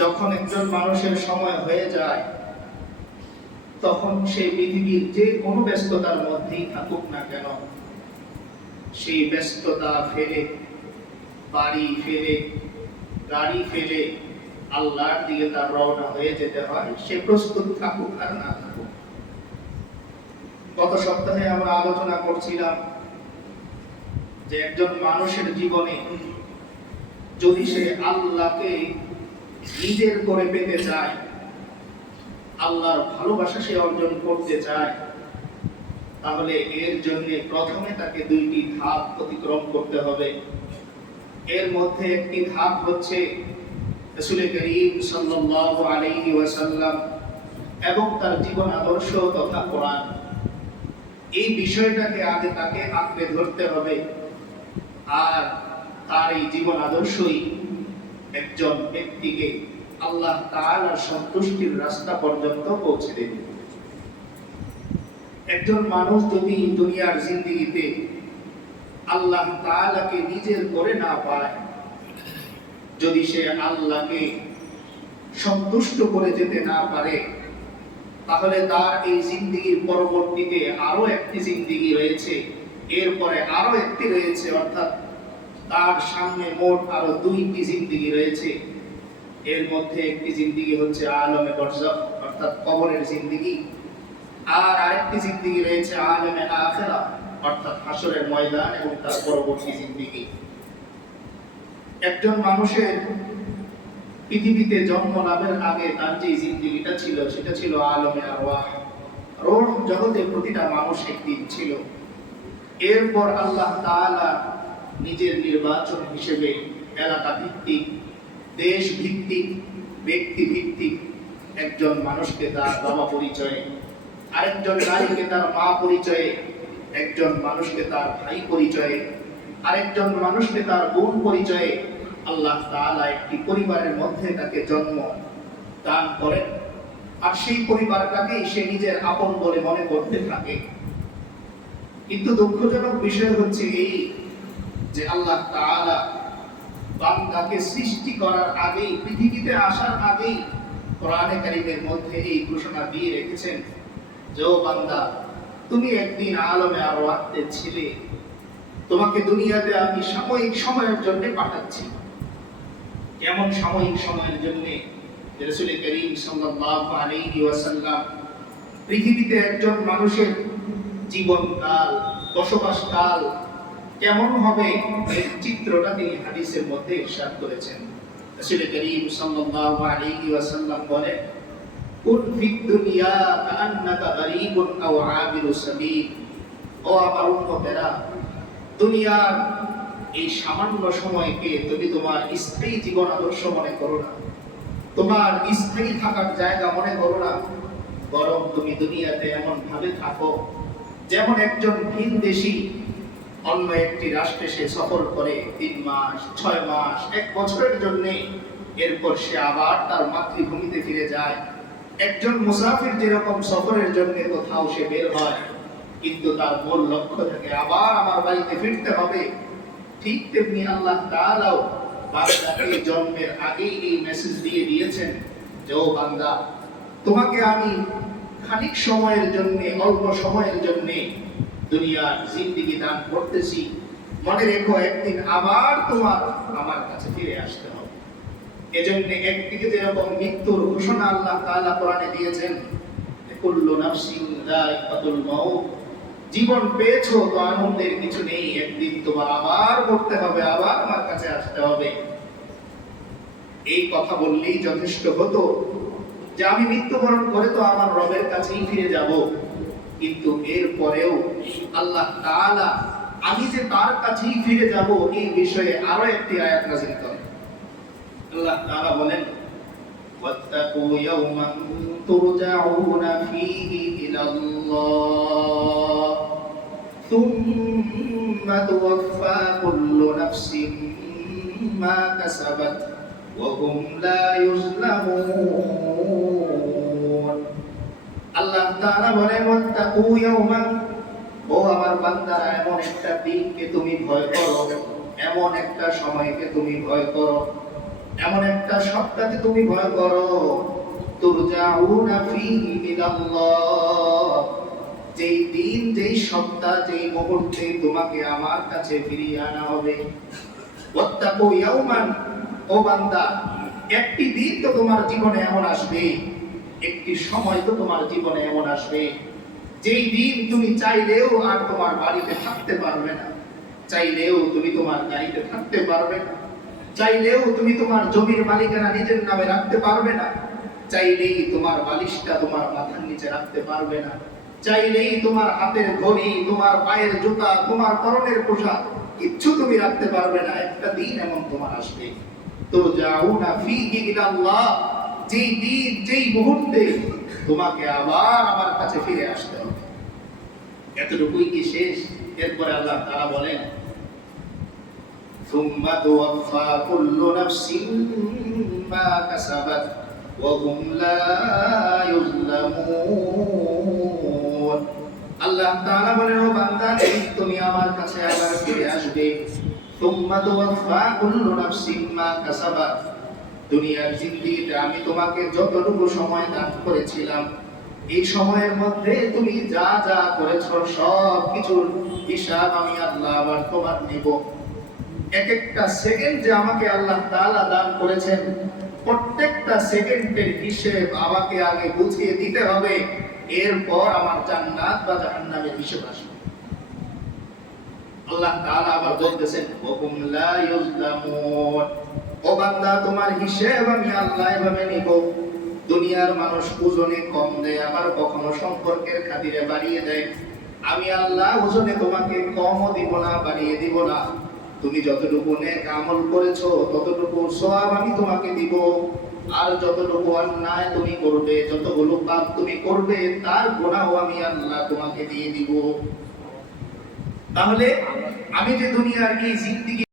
যখন একজন মানুষের সময় হয়ে যায়, তখন সেই পৃথিবীর যে কোনো ব্যস্ততার মধ্যেই থাকুক না কেন, সেই ব্যস্ততা ফেলে, বাড়ি ফেলে, গাড়ি ফেলে আল্লাহর দিকে তার রওনা হয়ে যেতে হয়। সে প্রস্তুত থাকুক আর না থাকুক। গত সপ্তাহে আমরা আলোচনা করছিলাম যে একজন মানুষের জীবনে যদি সে আল্লাহকে নিজের করে পেতে চায়, আল্লাহর ভালোবাসা সে অর্জন করতে চায়, তাহলে এর জন্য প্রথমে তাকে দুইটি ধাপ অতিক্রম করতে হবে। এর মধ্যে একটি ধাপ হচ্ছে রাসূল করিম সাল্লাল্লাহু আলাইহি ওয়াসাল্লাম এবং তার জীবন আদর্শ তথা কোরআন। এই বিষয়টাকে আগে তাকে আঁকড়ে ধরতে হবে, আর তার এই জীবন আদর্শই একজন ব্যক্তিকে আল্লাহ তাআলার সন্তুষ্টির রাস্তা পর্যন্ত পৌঁছে দেবে। একজন মানুষ যদি দুনিয়ার জিন্দেগিতে আল্লাহ তাআলাকে নিজের করে না পায়, যদি সে আল্লাহকে সন্তুষ্ট করে যেতে না পারে, তাহলে তার এই জিন্দেগির পরবর্তীতে আরো একটি জিন্দেগি রয়েছে, এরপরে আরো একটি রয়েছে, অর্থাৎ তার সামনে মোট আরো দুইটি জিন্দেগি রয়েছে। এর মধ্যে একটি জিন্দেগি হচ্ছে আলমে বরজাখ অর্থাৎ কবরের জিন্দেগি, আর আরেকটি জিন্দেগি রয়েছে আলমে আখিরাহ অর্থাৎ হাসরের ময়দান এবং তার পরবর্তী জিন্দেগি। একজন মানুষের পৃথিবীতে জন্ম লাভের আগে তার যে জিন্দেগিটা ছিল সেটা ছিল আলমে আরওয়াহ, রূহ জগতে প্রতিটা মানুষ একদিন ছিল। এরপর আল্লাহ তাআলা নিজের নির্বাচন হিসেবে এলাকা ভিত্তিক, দেশ ভিত্তিক, ব্যক্তি ভিত্তিক একজন মানুষকে তার বাবা পরিচয়ে, আরেকজন নারীকে তার মা পরিচয়ে, একজন মানুষকে তার ভাই পরিচয়ে, আরেকজন মানুষকে তার বোন পরিচয়ে আল্লাহ তাআলা একটি পরিবারের মধ্যে তাকে জন্ম দান করেন, আর সেই পরিবারটাকেই সে নিজের আপন বলে মনে করতে থাকে। কিন্তু দুঃখজনক বিষয় হচ্ছে এই যে আল্লাহ তাআলা বান্দাকে সৃষ্টি করার আগেই, পৃথিবীতে আসার আগেই কোরআনে কারীমের মধ্যে এই ঘোষণা দিয়ে রেখেছেন যে ও বান্দা, তুমি একদিন আলমে আরওয়াহতে ছিলে, তোমাকে দুনিয়াতে আমি সাময়িক সময়ের জন্য পাঠাচ্ছি। কেমন সাময়িক সময়ের জন্য? রাসূল করিম সাল্লাল্লাহু আলাইহি ওয়াসাল্লাম পৃথিবীতে একজন মানুষের জীবনকাল, বসবাসকাল কেমন হবে এই চিত্রটা তিনি হাদিসের মধ্যে ইরশাদ করেছেন। রাসূল করিম সাল্লাল্লাহু আলাইহি ওয়াসাল্লাম বলেন, কুন ফিদ দুনিয়া কাআন্নাকা গরীবুন আও আবিরু সাবিল। ও আমার উম্মতেরা, দুনিয়ার এই সামান্য সময়কে তুমি তোমার স্থায়ী জীবন আদর্শ মনে করো না, তোমার স্থায়ী থাকার জায়গা মনে করো না, বরং তুমি দুনিয়াতে এমন ভাবে থাকো যেমন একজন ভিনদেশী অন্য একটি রাষ্ট্রে সে সফর করে 3 মাস, 6 মাস, 1 বছরের জন্য, এরপর সে আবার তার মাতৃভূমিতে ফিরে যায়। একজন মুসাফির যেরকম সফরের জন্য কোথাও সে বের হয়, কিন্তু তার মূল লক্ষ্য থাকে আবার আমার বাড়িতে ফিরতে হবে, ঠিক তেমনি আল্লাহ তাআলাও বান্দাকে জন্মের আগেই এই মেসেজ দিয়ে দিয়েছেন যে ও বান্দা, তোমাকে আমি খানিক সময়ের জন্য, অল্প সময়ের জন্য দুনিয়ার জিন্দেগি দান করতেছি, মনে রেখো একদিন আবার তোমার আমার কাছে ফিরে আসতে হবে। এজন্য একদিকে যেরকম মৃত্যুর ঘোষণা আল্লাহ তাআলা কোরআনে দিয়েছেন, কুল্লু নাফসিন যায়কাতুল মাউত, জীবন পেয়েছো তো আনন্দের কিছু নেই, একদিন তোমার আবার মরতে হবে, আবার আমার কাছে আসতে হবে। এই কথা বললেই যথেষ্ট হতো যে আমি মৃত্যুবরণ করে তো আমার রবের কাছেই ফিরে যাব, কিন্তু এর পরেও আল্লাহ তাআলা আমি যে তার কাছেই ফিরে যাব এই বিষয়ে আরো একটি আয়াত নাযিল করেন। আল্লাহ তাআলা বলেন, ওয়াত্তাকু ইয়াওমান তুরজাউনা ফীহি ইলাল্লাহ সুম্মা তুওয়াফফা কুল্লু নাফসিন মা কাসাবাত ওয়া হুম লা ইউজলামুন। আল্লাহ তাআলা বলেন, ওয়াত্তাকু ইয়াওমান, ও আমার বান্দারা, এমন একটা দিনকে তুমি ভয় করো, এমন একটা সময়কে তুমি ভয় করো, এমন একটা সপ্তাহে তুমি ভয় করো, তুরজাউনা ফীহি ইলাল্লাহ, যেই দিন, যেই সপ্তাহ, যেই মুহূর্তে তোমাকে আমার কাছে ফিরিয়ে আনা হবে। ওয়াত্তাকু ইয়াওমান, ও বান্দা, একটি দিন তো তোমার জীবনে এমন আসবে, একটি সময় তো তোমার জীবনে এমন আসবে, যেই দিন তুমি চাইলেও আর তোমার বাড়িতে থাকতে পারবে না, চাইলেও তুমি তোমার গাড়িতে থাকতে পারবে না, চাইলেও তুমি তোমার জমির মালিকানা নিজের নামে রাখতে পারবে না, চাইলেই তোমার বালিশটা তোমার মাথার নিচে রাখতে পারবে না, চাইলেই তোমার হাতের ঘড়ি, তোমার পায়ের জুতা, তোমার পরনের পোশাক কিচ্ছু তুমি রাখতে পারবে না। একটা দিন এমন তোমার আসবে, তুরজাউনা ফীহি ইলাল্লাহ, যেই দিন, যেই মুহূর্তে তোমাকে আবার আমার কাছে ফিরে আসতে হবে। এতটুকুই কি শেষ? এরপরে আল্লাহ তাআলা বলেন, সুম্মা তুওয়াফা কুল্লু নাফসিন মা কাসাবাত ওয়া হুম লা ইউযলামুন। আল্লাহ তাআলা বলেন, ও বান্দা, তুমি আমার কাছে আবার ফিরে আসবে। সুম্মা তুওয়াফা কুল্লু নাফসিন মা কাসাবাত, দুনিয়ার জিন্দেগিতে আমি তোমাকে যতটুকু সময় দান করেছিলাম, এই সময়ের মধ্যে তুমি যা যা করেছো সব কিছুর হিসাব আমি আল্লাহ আবার তোমার নিব। এক একটা সেকেন্ড যে আমাকে আল্লাহ তাআলা দান করেছেন, প্রত্যেকটা সেকেন্ডের হিসেব আমাকে আগে বুঝিয়ে দিতে হবে, এরপর আমার জান্নাত বা জাহান্নামের হিসেব আসবে। আল্লাহ তাআলা আবার বলতেছেন, ওয়াহুম লা ইউযলামুন, ও বান্দা, তোমার হিসেব আমি আল্লাহ এভাবে নিব। দুনিয়ার মানুষ ওজনে কম দেয়, আবার কখনো সম্পর্কের খাতিরে বাড়িয়ে দেয়। আমি আল্লাহ ওজনে তোমাকে কমও দিব না, বাড়িয়ে দিব না। তুমি যতটুকু নেক আমল করেছো ততটুকু সওয়াব আমি তোমাকে দিব, আর যতটুকু অন্যায় তুমি করবে, যতগুলো পাপ তুমি করবে, তার গুনাহও আমি আল্লাহ তোমাকে দিয়ে দিব। তাহলে আমি যে দুনিয়ার এই জিন্দেগি